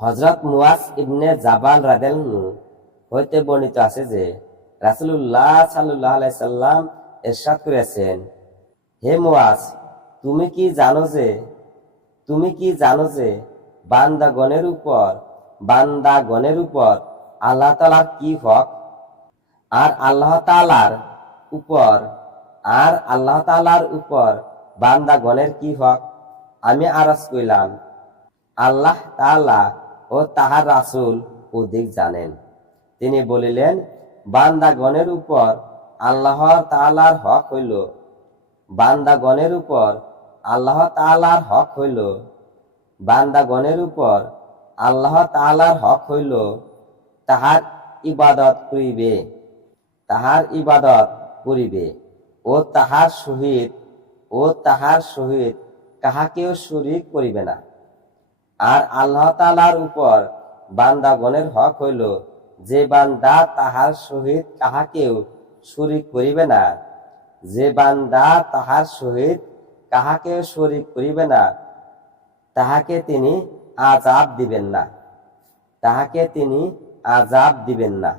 হযরত মুয়াজ ইবনে জাবাল রাদিয়াল্লাহু হইতে বর্ণিত আছে যে রাসূলুল্লাহ সাল্লাল্লাহু আলাইহি সাল্লাম ইরশাদ করেছেন, হে মুয়াজ, তুমি কি জানো যে বান্দাগণের উপর আল্লাহ তাআলার কি হক? আর আল্লাহ তাআলার উপর বান্দাগণের কি হক? আমি আরজ কইলাম, আল্লাহ তাআলা ও তাহার রাসূল অধিক জানেন। তিনি বলিলেন, বান্দাগণের উপর আল্লাহ তাআলার হক হইল বান্দাগণের উপর আল্লাহ তাআলার হক হইল বান্দাগণের উপর আল্লাহ তাআলার হক হইল তাহার ইবাদত করিবে ও তাহার সহিত কাহাকেও শরীক করিবে না। আর আল্লাহ তাআলার উপর বান্দাগণের হক হইল যে বান্দা তাহার সহিত কাহাকেও শরীক করিবে না, তাহাকে তিনি আযাব দিবেন না।